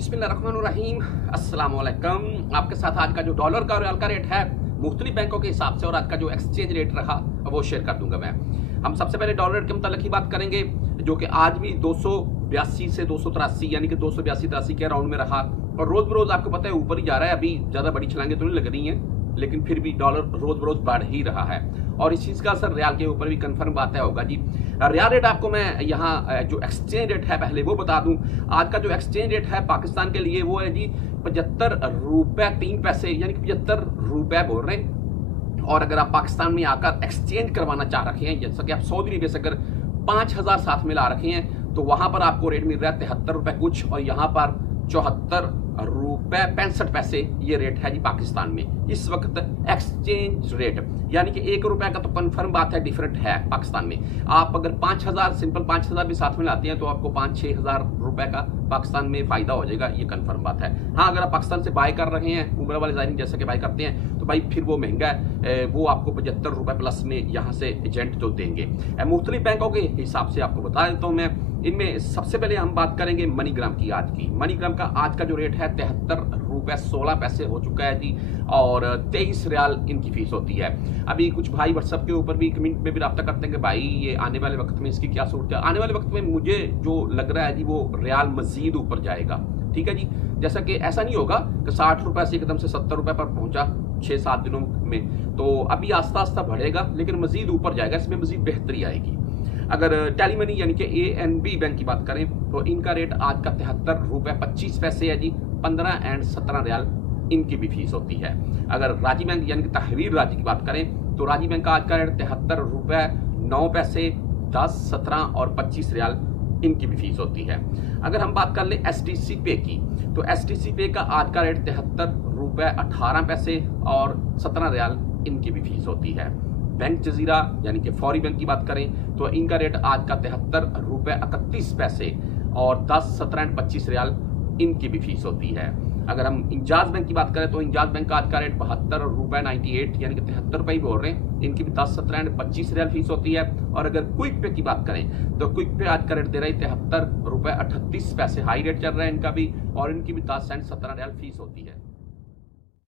बिस्मिल्लाहिर्रहमानिर्रहीम, अस्सलाम वालेकुम। आपके साथ आज का जो डॉलर का और रियाल का रेट है मुख्तलिफ बैंकों के हिसाब से और आज का जो एक्सचेंज रेट रहा वो शेयर कर दूंगा मैं। हम सबसे पहले डॉलर रेट के मुतालिक ही बात करेंगे, जो कि आज भी 282 से 283 यानी कि 282-83 के अराउंड में रहा और रोज बरोज आपको पता है ऊपर ही जा रहा है। अभी ज़्यादा बड़ी छलांगे तो नहीं लग रही हैं, लेकिन फिर भी डॉलर रोज बरोज बढ़ ही रहा है और इस चीज़ का असर रियाल के ऊपर भी कंफर्म बात है होगा जी। रियाल रेट आपको मैं यहाँ जो एक्सचेंज रेट है पहले वो बता दूं। आज का जो एक्सचेंज रेट है पाकिस्तान के लिए वो है जी 75 रुपये 3 पैसे, यानी कि 75 रुपये बोल रहे हैं। और अगर आप पाकिस्तान में आकर एक्सचेंज करवाना चाह रखे हैं, जैसा कि आप सऊदी अरब से अगर 5000 साथ में ला रखे हैं तो वहां पर आपको रेट मिल रहा है 73 रुपये कुछ और यहाँ पर 74 रुपये 65 पैसे ये रेट है जी पाकिस्तान में इस वक्त एक्सचेंज रेट। यानी कि 1 रुपये का तो कंफर्म बात है डिफरेंट है पाकिस्तान में। आप अगर 5000 सिंपल 5000 भी साथ में लाते हैं तो आपको 5-6 हज़ार रुपये का पाकिस्तान में फायदा हो जाएगा, ये कंफर्म बात है। हाँ, अगर आप पाकिस्तान से बाय कर रहे हैं उम्र वाले ज़ाहिरीन जैसे कि बाय करते हैं तो भाई फिर वो महंगा है, वो आपको 75 रुपये प्लस में यहाँ से एजेंट जो देंगे। मुख्तलिफ बैंकों के हिसाब से आपको बता देता हूँ मैं। इनमें सबसे पहले हम बात करेंगे मनीग्राम की। आज की मनीग्राम का आज का जो रेट है 73 रुपये 16 पैसे हो चुका है जी और 23 रियाल इनकी फीस होती है। अभी कुछ भाई व्हाट्सएप के ऊपर भी कमेंट में भी रब्ता करते हैं कि भाई ये आने वाले वक्त में इसकी क्या सूरत है। आने वाले वक्त में मुझे जो लग रहा है जी वो रियाल मजीद ऊपर जाएगा, ठीक है जी। जैसा कि ऐसा नहीं होगा कि 60 रुपये से एकदम से 70 रुपये पर पहुंचा 6-7 दिनों में, तो अभी आस्ता आस्ता बढ़ेगा लेकिन मजीद ऊपर जाएगा, इसमें मजीद बेहतरी आएगी। अगर टेली मनी यानी कि ANB बैंक की बात करें तो इनका रेट आज का 73 रुपये 25 पैसे है जी। 15 एंड 17 रियाल इनकी भी फीस होती है। अगर राजी बैंक यानी कि तहवीर राजी की बात करें तो राजी बैंक का आज का रेट 73 रुपये 9 पैसे 10, 17 और 25 रियाल इनकी भी फीस होती है। अगर हम बात कर लें STC पे की तो STC पे का आज का रेट 73 रुपये 18 पैसे और 17 रियाल इनकी भी फीस होती है। बैंक जजीरा यानी कि फौरी बैंक की बात करें तो इनका रेट आज का 73 रुपये 31 पैसे और 10, 17 एंड 25 रियाल इनकी भी फीस होती है। अगर हम इंजाज बैंक की बात करें तो इंजाज बैंक का आज का रेट 72 रुपये 98 यानी कि 73 रुपये ही बोल रहे हैं, इनकी भी 10, 17 एंड 25 रियाल फीस होती है। और अगर क्विक पे की बात करें तो क्विक पे आज का रेट दे रहे 73 रुपये 38 पैसे, हाई रेट चल रहा है इनका भी और इनकी भी 10 एंड 17 रियाल फीस होती है।